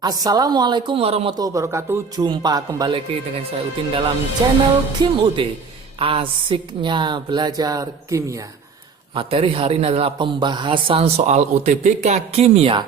Assalamualaikum warahmatullahi wabarakatuh. Jumpa kembali lagi dengan saya Udin dalam channel Kim UD. Asiknya belajar kimia. Materi hari ini adalah pembahasan soal UTBK Kimia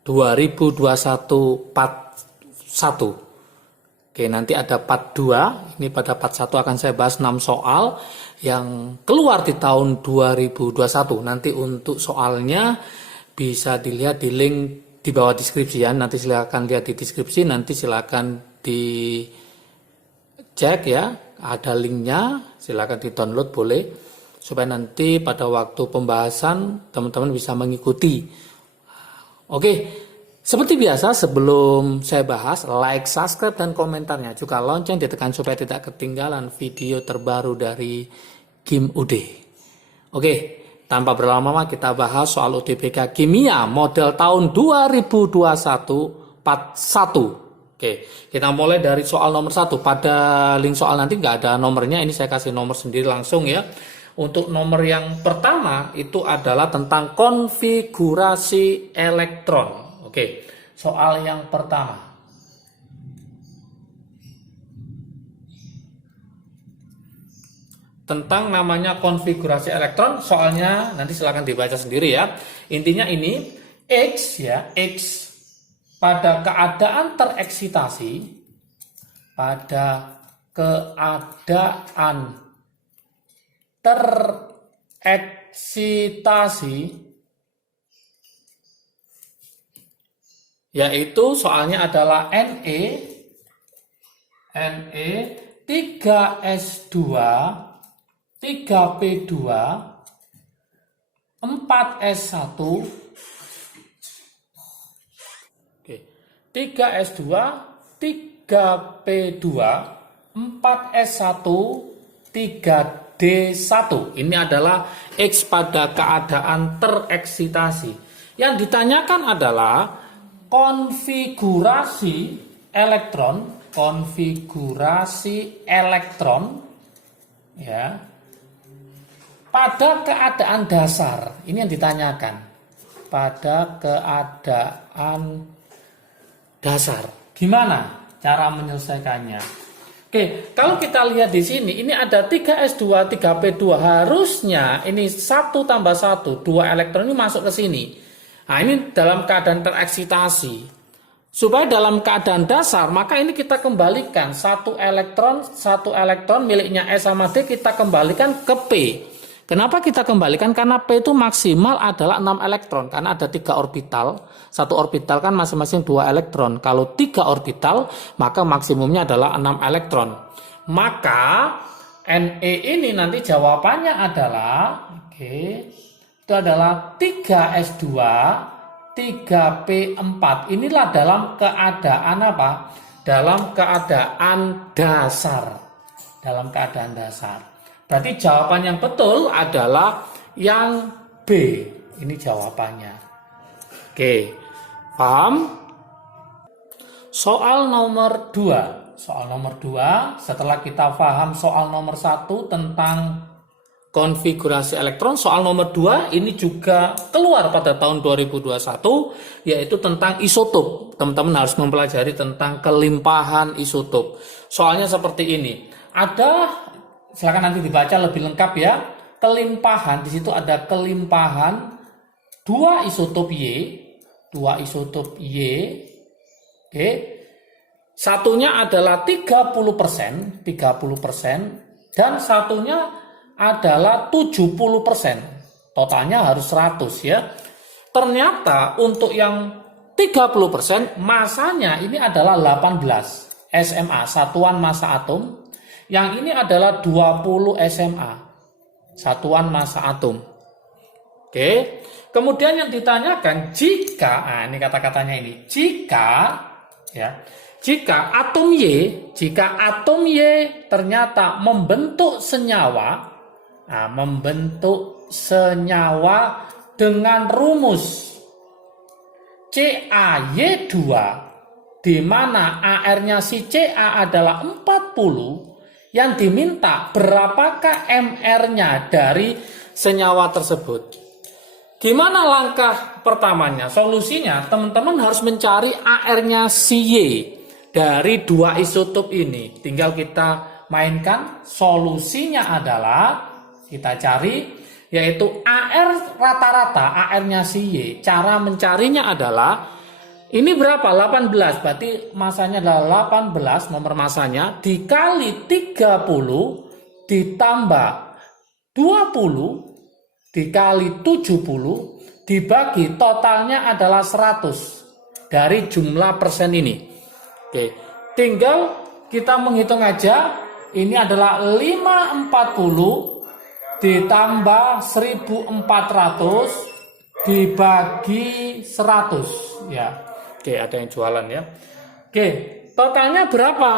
2021 part 1. Oke, nanti ada part 2. Ini pada part 1 akan saya bahas 6 soal yang keluar di tahun 2021. Nanti untuk soalnya bisa dilihat di link di bawah deskripsi ya. Nanti silakan lihat di deskripsi, nanti silakan dicek ya. Ada linknya, silakan di-download boleh. Supaya nanti pada waktu pembahasan teman-teman bisa mengikuti. Oke, seperti biasa sebelum saya bahas, like, subscribe, dan komentarnya. Juga lonceng ditekan supaya tidak ketinggalan video terbaru dari Kim UD. Oke. Tanpa berlama-lama kita bahas soal UTBK Kimia model tahun 2021 part 1. Oke, kita mulai dari soal nomor 1. Pada link soal nanti nggak ada nomornya, ini saya kasih nomor sendiri langsung ya. Untuk nomor yang pertama itu adalah tentang konfigurasi elektron. Oke, soal yang pertama. Tentang namanya konfigurasi elektron, soalnya nanti silahkan dibaca sendiri ya. Intinya ini X ya, X pada keadaan tereksitasi, yaitu soalnya adalah Ne 3S2 3P2 4S1 Oke. 3S2 3P2 4S1 3D1. Ini adalah X pada keadaan tereksitasi. Yang ditanyakan adalah konfigurasi elektron ya pada keadaan dasar. Ini yang ditanyakan. Pada keadaan dasar. Gimana cara menyelesaikannya? Oke, kalau kita lihat di sini, ini ada 3S2, 3P2. Harusnya ini 1 tambah 1, 2 elektron ini masuk ke sini. Nah, ini dalam keadaan tereksitasi. Supaya dalam keadaan dasar, maka ini kita kembalikan satu elektron miliknya S sama D kita kembalikan ke P. Kenapa kita kembalikan? Karena P itu maksimal adalah 6 elektron. Karena ada 3 orbital. Satu orbital kan masing-masing 2 elektron. Kalau 3 orbital, maka maksimumnya adalah 6 elektron. Maka Ne ini nanti jawabannya adalah, itu adalah 3S2, 3P4. Inilah dalam keadaan apa? Dalam keadaan dasar. Dalam keadaan dasar. Berarti jawaban yang betul adalah yang B. Ini jawabannya. Oke, paham? Soal nomor 2. Soal nomor 2, setelah kita paham soal nomor 1 tentang konfigurasi elektron, soal nomor 2 ini juga keluar pada tahun 2021, yaitu tentang isotop. Teman-teman harus mempelajari tentang kelimpahan isotop. Soalnya seperti ini. Silakan nanti dibaca lebih lengkap ya. Kelimpahan, di situ ada kelimpahan 2 isotop Y. Oke. Satunya adalah 30%, dan satunya adalah 70%. Totalnya harus 100 ya. Ternyata untuk yang 30% masanya ini adalah 18 SMA, satuan massa atom. Yang ini adalah 20 SMA, satuan massa atom. Oke. Kemudian yang ditanyakan jika, ini kata-katanya ini, jika atom Y ternyata membentuk senyawa, dengan rumus CaY2, di mana AR-nya si Ca adalah 40, yang diminta berapakah MR-nya dari senyawa tersebut. Gimana langkah pertamanya? Solusinya teman-teman harus mencari AR-nya si Y dari dua isotop ini. Tinggal kita mainkan. Solusinya adalah kita cari yaitu AR rata-rata, AR-nya si Y. Cara mencarinya adalah ini berapa? 18. Berarti masanya adalah 18, nomor masanya dikali 30 ditambah 20 dikali 70 dibagi totalnya adalah 100 dari jumlah persen ini. Oke, tinggal kita menghitung aja. Ini adalah 540 ditambah 1400 dibagi 100 ya. Oke, ada yang jualan ya. Oke, totalnya berapa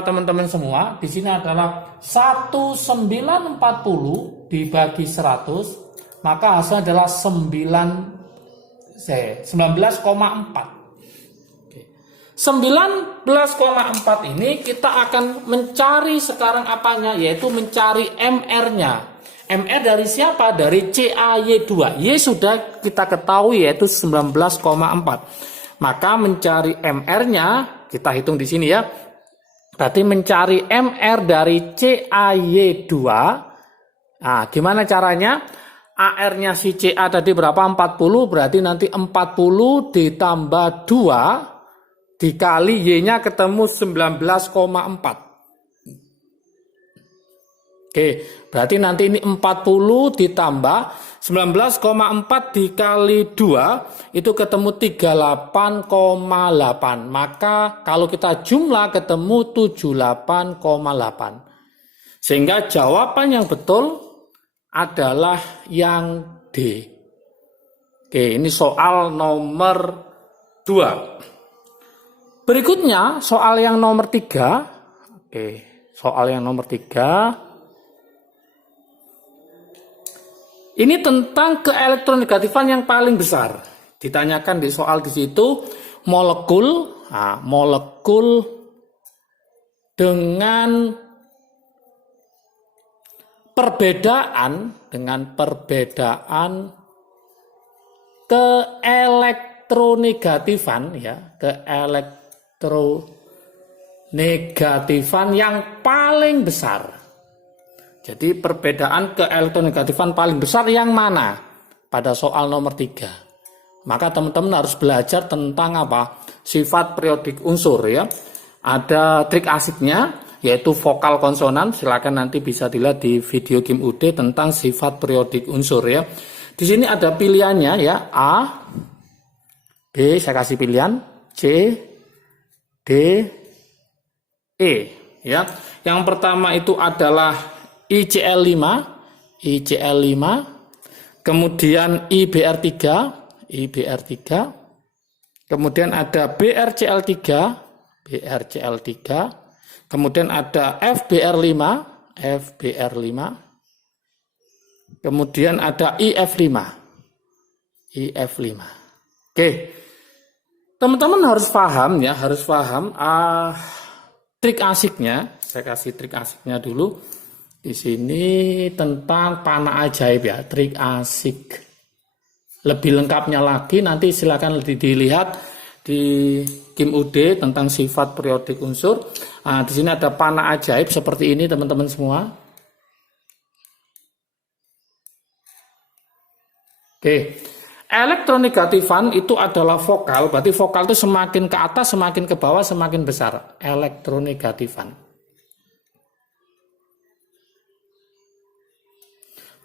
teman-teman semua? Di sini adalah 1940 dibagi 100. Maka hasilnya adalah 19,4. 19,4 ini kita akan mencari sekarang apanya? Yaitu mencari MR-nya. MR dari siapa? Dari CAY2. Y sudah kita ketahui yaitu 19,4. Maka mencari MR-nya, kita hitung di sini ya. Berarti mencari MR dari CAY2. Nah, gimana caranya? AR-nya si CA tadi berapa? 40, berarti nanti 40 ditambah 2 dikali Y-nya ketemu 19,4. Oke, berarti nanti ini 40 ditambah 19,4 dikali 2 itu ketemu 38,8. Maka kalau kita jumlah ketemu 78,8. Sehingga jawaban yang betul adalah yang D. Oke, ini soal nomor 2. Berikutnya soal yang nomor 3. Oke, soal yang nomor 3. Ini tentang keelektronegatifan yang paling besar. Ditanyakan di soal di situ molekul, molekul dengan perbedaan keelektronegatifan ya, keelektronegatifan yang paling besar. Jadi perbedaan keelektronegatifan paling besar yang mana? Pada soal nomor 3. Maka teman-teman harus belajar tentang apa? Sifat periodik unsur ya. Ada trik asiknya yaitu vokal konsonan. Silakan nanti bisa dilihat di video Kim UD tentang sifat periodik unsur ya. Di sini ada pilihannya ya. A, B, saya kasih pilihan, C, D, E ya. Yang pertama itu adalah ICl5, kemudian IBr3, kemudian ada BrCl3, kemudian ada FBr5, kemudian ada IF5. Oke, teman-teman harus paham ya, trik asiknya. Saya kasih trik asiknya dulu. Di sini tentang panah ajaib ya, trik asik. Lebih lengkapnya lagi nanti silakan dilihat di Kim UD tentang sifat periodik unsur. Nah, di sini ada panah ajaib seperti ini teman-teman semua. Oke, elektronegatifan itu adalah vokal, berarti vokal itu semakin ke atas, semakin ke bawah, semakin besar. Elektronegatifan.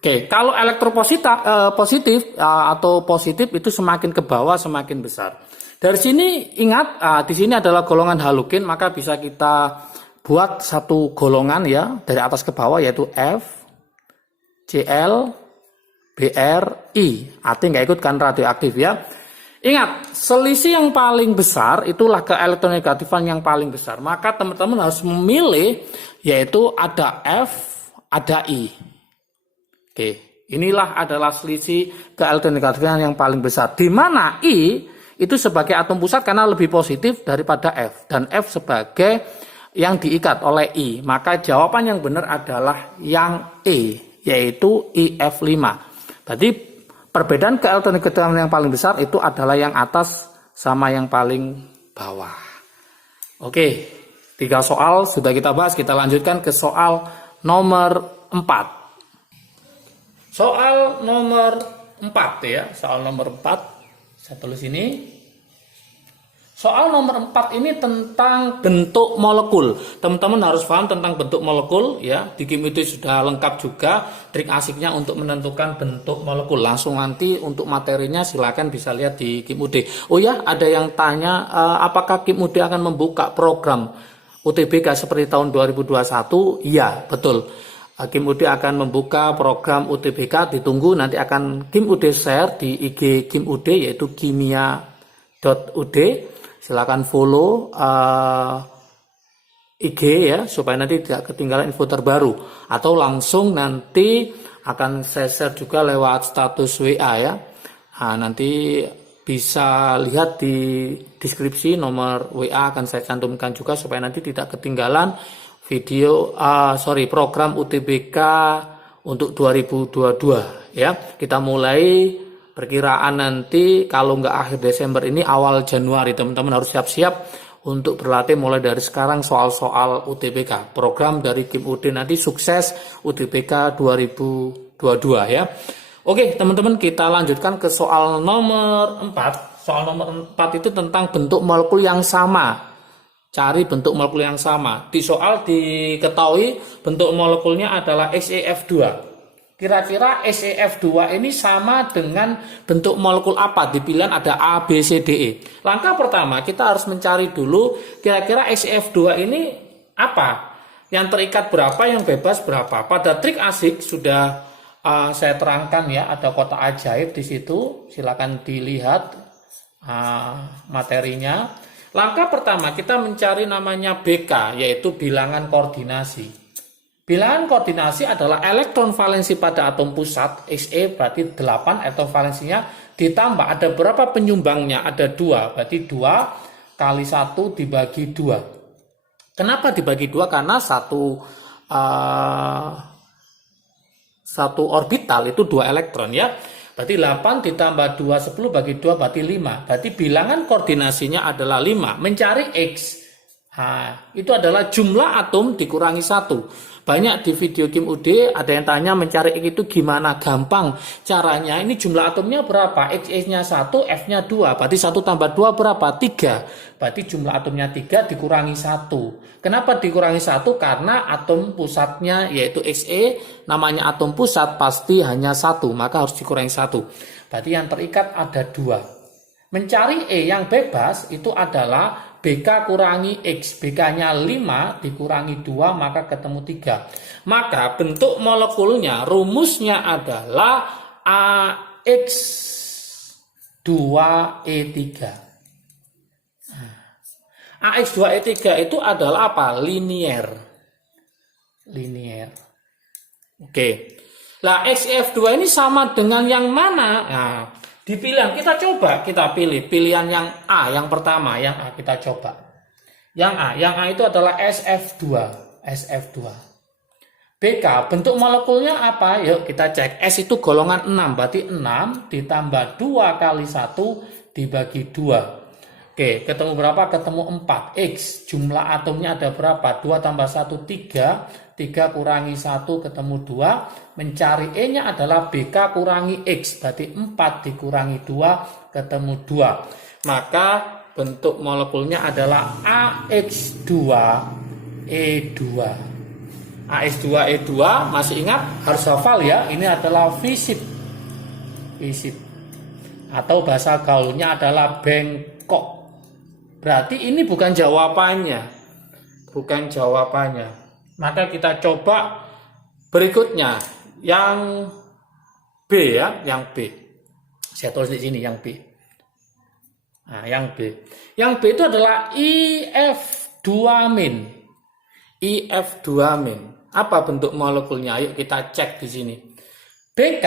Oke, kalau elektropositif atau positif itu semakin ke bawah semakin besar. Dari sini ingat, di sini adalah golongan halogen, maka bisa kita buat satu golongan ya dari atas ke bawah yaitu F, Cl, Br, I. Arti nggak ikut kan radioaktif ya. Ingat, selisih yang paling besar itulah keelektronegatifan yang paling besar. Maka teman-teman harus memilih yaitu ada F, ada I. Oke, inilah adalah selisih keelektronegatifan yang paling besar. Di mana I itu sebagai atom pusat karena lebih positif daripada F. Dan F sebagai yang diikat oleh I. Maka jawaban yang benar adalah yang E, yaitu IF5. Berarti Perbedaan keelektronegatifan yang paling besar itu adalah yang atas sama yang paling bawah. Oke, 3 soal sudah kita bahas. Kita lanjutkan ke soal nomor 4. Soal nomor 4 ya. Soal nomor 4. Saya tulis ini. Soal nomor 4 ini tentang bentuk molekul. Teman-teman harus paham tentang bentuk molekul ya. Di KIM-UD sudah lengkap juga trik asiknya untuk menentukan bentuk molekul. Langsung nanti untuk materinya silakan bisa lihat di KIM-UD. Oh ya, ada yang tanya apakah KIM-UD akan membuka program UTBK seperti tahun 2021? Iya, betul. KIM-UD akan membuka program UTBK, ditunggu nanti akan KIM-UD share di IG KIM-UD yaitu kimia.ud. Silakan follow IG ya supaya nanti tidak ketinggalan info terbaru, atau langsung nanti akan saya share juga lewat status WA ya. Nah, nanti bisa lihat di deskripsi nomor WA akan saya cantumkan juga supaya nanti tidak ketinggalan program UTBK untuk 2022 ya. Kita mulai perkiraan nanti kalau nggak akhir Desember ini awal Januari. Teman-teman harus siap-siap untuk berlatih mulai dari sekarang soal-soal UTBK. Program dari KIM-UD nanti sukses UTBK 2022 ya. Oke teman-teman, kita lanjutkan ke soal nomor 4. Soal nomor 4 itu tentang bentuk molekul yang sama. Cari bentuk molekul yang sama. Di soal diketahui bentuk molekulnya adalah SeF2. Kira-kira SeF2 ini sama dengan bentuk molekul apa? Di pilihan ada A, B, C, D, E. Langkah pertama kita harus mencari dulu kira-kira SeF2 ini apa? Yang terikat berapa, yang bebas berapa? Pada trik asik sudah saya terangkan ya, ada kotak ajaib di situ. Silakan dilihat materinya. Langkah pertama kita mencari namanya BK, yaitu bilangan koordinasi. Bilangan koordinasi adalah elektron valensi pada atom pusat, Xe berarti 8 elektron valensinya, ditambah ada berapa penyumbangnya, ada 2, berarti 2 kali 1 dibagi 2. Kenapa dibagi 2? Karena satu orbital itu 2 elektron ya. Berarti 8 ditambah 2, 10 bagi 2 berarti 5. Berarti bilangan koordinasinya adalah 5. Mencari X. Itu adalah jumlah atom dikurangi 1. Banyak di video KIM-UD ada yang tanya mencari X itu gimana? Gampang. Caranya ini jumlah atomnya berapa? X-nya 1, F-nya 2. Berarti 1 tambah 2 berapa? 3. Berarti jumlah atomnya 3 dikurangi 1. Kenapa dikurangi 1? Karena atom pusatnya yaitu Xe, namanya atom pusat pasti hanya 1. Maka harus dikurangi 1. Berarti yang terikat ada 2. Mencari E yang bebas itu adalah BK kurangi X. BK-nya 5 dikurangi 2 maka ketemu 3. Maka bentuk molekulnya rumusnya adalah AX2E3. AX2E3 itu adalah apa? Linier. Oke. Nah, XF2 ini sama dengan yang mana? Nah, di pilihan kita pilih pilihan yang A, yang pertama, yang A kita coba. Yang A itu adalah SF2. BK, bentuk molekulnya apa? Yuk kita cek. S itu golongan 6, berarti 6 ditambah 2 kali 1 dibagi 2. Oke, ketemu berapa? Ketemu 4. X, jumlah atomnya ada berapa? 2 tambah 1, 3. 3 kurangi 1 ketemu 2. Mencari E-nya adalah BK kurangi X. Berarti 4 dikurangi 2 ketemu 2. Maka bentuk molekulnya adalah AX2E2. AX2E2 masih ingat? Harus hafal ya. Ini adalah FISIP. Atau bahasa gaulnya adalah bengkok. Berarti ini bukan jawabannya. Maka kita coba berikutnya yang B ya, yang B. Saya tulis di sini yang B. Nah, yang B. Yang B itu adalah IF2-. IF2-. Apa bentuk molekulnya? Ayo kita cek di sini. BK,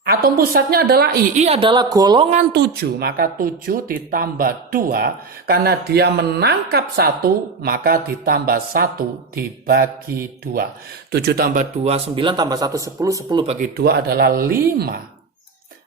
atom pusatnya adalah I adalah golongan 7, maka 7 ditambah 2, karena dia menangkap 1, maka ditambah 1 dibagi 2. 7 tambah 2, 9 tambah 1, 10, 10 bagi 2 adalah 5.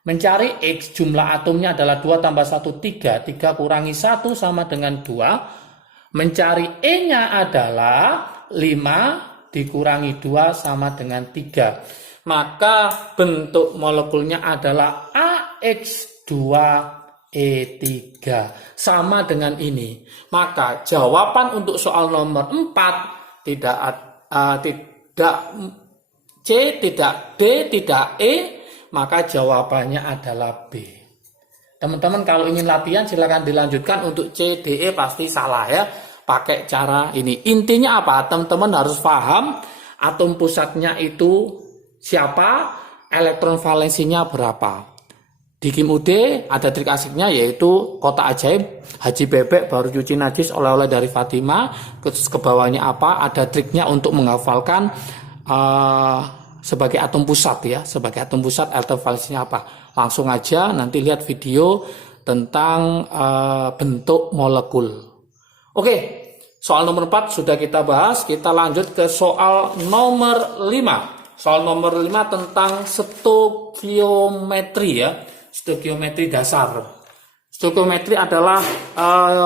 Mencari X, jumlah atomnya adalah 2 tambah 1, 3. 3 kurangi 1 sama dengan 2. Mencari E-nya adalah 5 dikurangi 2 sama dengan 3. Maka bentuk molekulnya adalah AX2E3. Sama dengan ini. Maka jawaban untuk soal nomor 4 tidak C, tidak D, tidak E, maka jawabannya adalah B. Teman-teman kalau ingin latihan silakan dilanjutkan. Untuk C, D, E pasti salah ya. Pakai cara ini. Intinya apa? Teman-teman harus paham atom pusatnya itu siapa, elektron valensinya berapa. Di Kim UD ada trik asiknya yaitu kotak ajaib, Haji Bebek baru cuci najis, oleh-oleh dari Fatima. Ke bawahnya apa? Ada triknya untuk menghafalkan sebagai atom pusat ya, sebagai atom pusat elektron valensinya apa. Langsung aja nanti lihat video tentang bentuk molekul. Oke, soal nomor 4 sudah kita bahas. Kita lanjut ke soal nomor 5. Soal nomor 5 tentang stokiometri ya, stokiometri dasar. Stokiometri adalah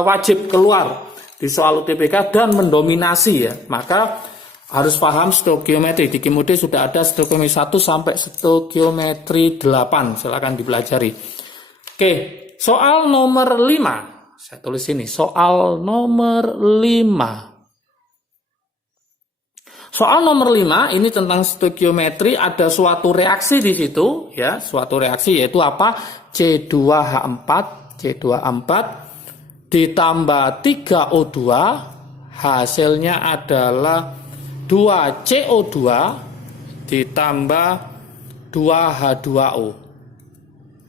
wajib keluar di soal UTBK dan mendominasi ya. Maka harus paham stokiometri. Di Kim UD sudah ada stokiometri 1 sampai stokiometri 8. Silakan dipelajari. Oke, soal nomor 5. Saya tulis ini, soal nomor 5. Soal nomor 5 ini tentang stokiometri, ada suatu reaksi di situ ya, suatu reaksi yaitu apa? C2H4 ditambah 3O2 hasilnya adalah 2 CO2 ditambah 2 H2O.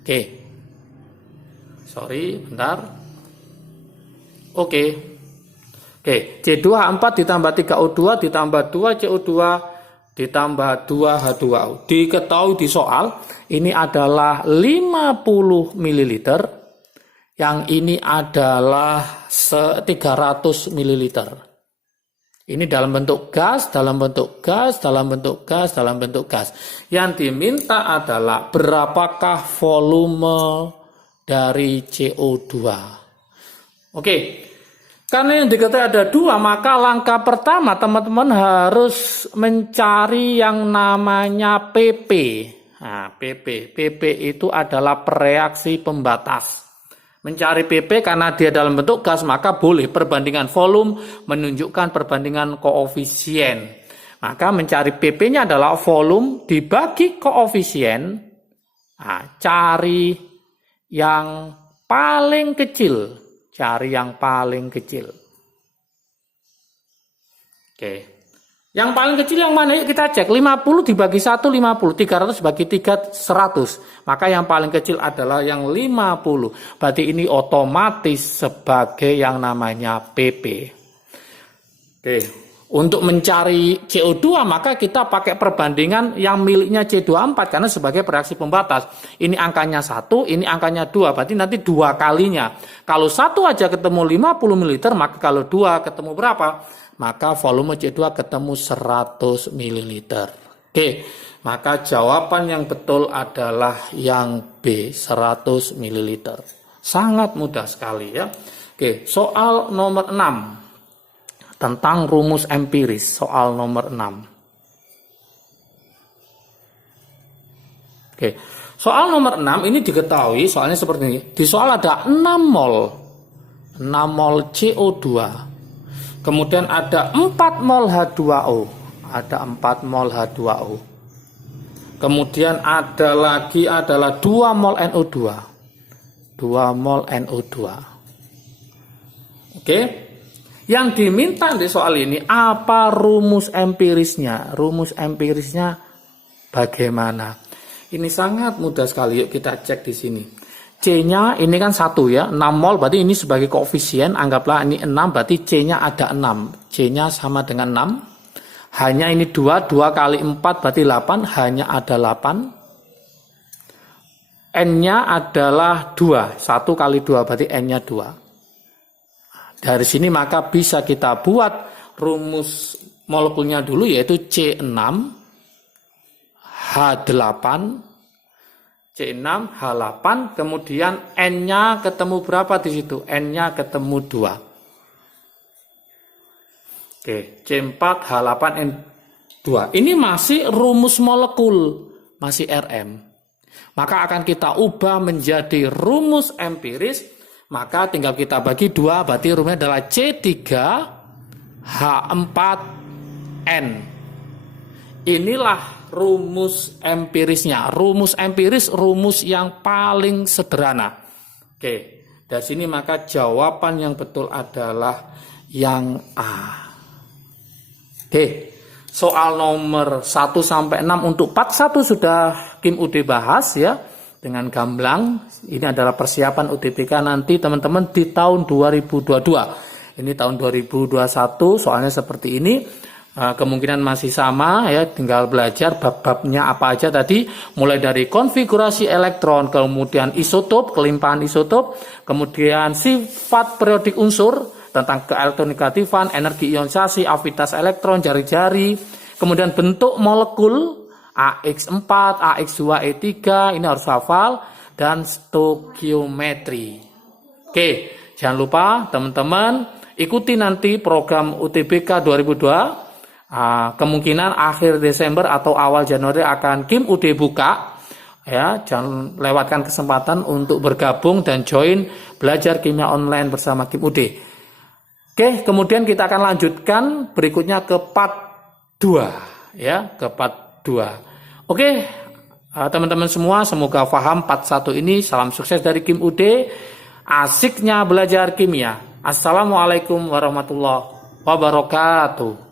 Oke. Sorry, bentar. Oke, C2H4 ditambah 3O2 ditambah 2 CO2 ditambah 2 H2O. Diketahui di soal, ini adalah 50 ml. Yang ini adalah 300 ml. Ini dalam bentuk gas, dalam bentuk gas, dalam bentuk gas, dalam bentuk gas. Yang diminta adalah berapakah volume dari CO2. Oke, karena yang diketahui ada 2, maka langkah pertama teman-teman harus mencari yang namanya PP. Nah, PP itu adalah reaksi pembatas. Mencari PP karena dia dalam bentuk gas, maka boleh perbandingan volume menunjukkan perbandingan koefisien. Maka mencari PP-nya adalah volume dibagi koefisien. Nah, cari yang paling kecil. Cari yang paling kecil. Oke. Yang paling kecil yang mana? Yuk kita cek. 50 dibagi 1, 50. 300 dibagi 3, 100. Maka yang paling kecil adalah yang 50. Berarti ini otomatis sebagai yang namanya PP. Oke. Untuk mencari CO2 maka kita pakai perbandingan yang miliknya C24 karena sebagai reaksi pembatas. Ini angkanya 1, ini angkanya 2. Berarti nanti 2 kalinya. Kalau 1 aja ketemu 50 ml, maka kalau 2 ketemu berapa? Maka volume C2 ketemu 100 ml. Oke, maka jawaban yang betul adalah yang B, 100 ml. Sangat mudah sekali ya. Oke, soal nomor 6. Tentang rumus empiris, soal nomor 6. Oke, soal nomor 6 ini diketahui soalnya seperti ini. Di soal ada 6 mol CO2. Kemudian ada 4 mol H2O. Ada 4 mol H2O. Kemudian ada lagi adalah 2 mol NO2. 2 mol NO2. Oke. Yang diminta di soal ini apa rumus empirisnya? Rumus empirisnya bagaimana? Ini sangat mudah sekali. Yuk kita cek di sini. C-nya ini kan 1 ya, 6 mol berarti ini sebagai koefisien. Anggaplah ini 6 berarti C-nya ada 6. C-nya sama dengan 6. Hanya ini 2 kali 4 berarti 8. Hanya ada 8. N-nya adalah 2. 1 kali 2 berarti N-nya 2. Dari sini maka bisa kita buat rumus molekulnya dulu yaitu C6H8 C6, H8, kemudian N-nya ketemu berapa di situ? N-nya ketemu 2. Oke, C4, H8, N2. Ini masih rumus molekul, masih RM. Maka akan kita ubah menjadi rumus empiris, maka tinggal kita bagi 2, berarti rumusnya adalah C3, H4N. Inilah rumus empirisnya. Rumus empiris rumus yang paling sederhana. Oke, dari sini maka jawaban yang betul adalah yang A. Oke, soal nomor 1 sampai 6 untuk part 1 sudah Kim UD bahas ya dengan gamblang. Ini adalah persiapan UTBK nanti teman-teman di tahun 2022. Ini tahun 2021 soalnya seperti ini. Kemungkinan masih sama ya, tinggal belajar bab-babnya apa aja tadi, mulai dari konfigurasi elektron, kemudian isotop, kelimpahan isotop, kemudian sifat periodik unsur, tentang keelektronegatifan, energi ionisasi, afitas elektron, jari-jari, kemudian bentuk molekul AX4, AX2E3, ini harus hafal, dan stokiometri. Oke, jangan lupa teman-teman ikuti nanti program UTBK 2002. Kemungkinan akhir Desember atau awal Januari akan Kim UD buka ya, jangan lewatkan kesempatan untuk bergabung dan join belajar kimia online bersama Kim UD. Oke, kemudian kita akan lanjutkan berikutnya ke part 2 ya, ke part 2. Oke, teman-teman semua semoga paham part 1 ini. Salam sukses dari Kim UD, asiknya belajar kimia. Assalamualaikum warahmatullahi wabarakatuh.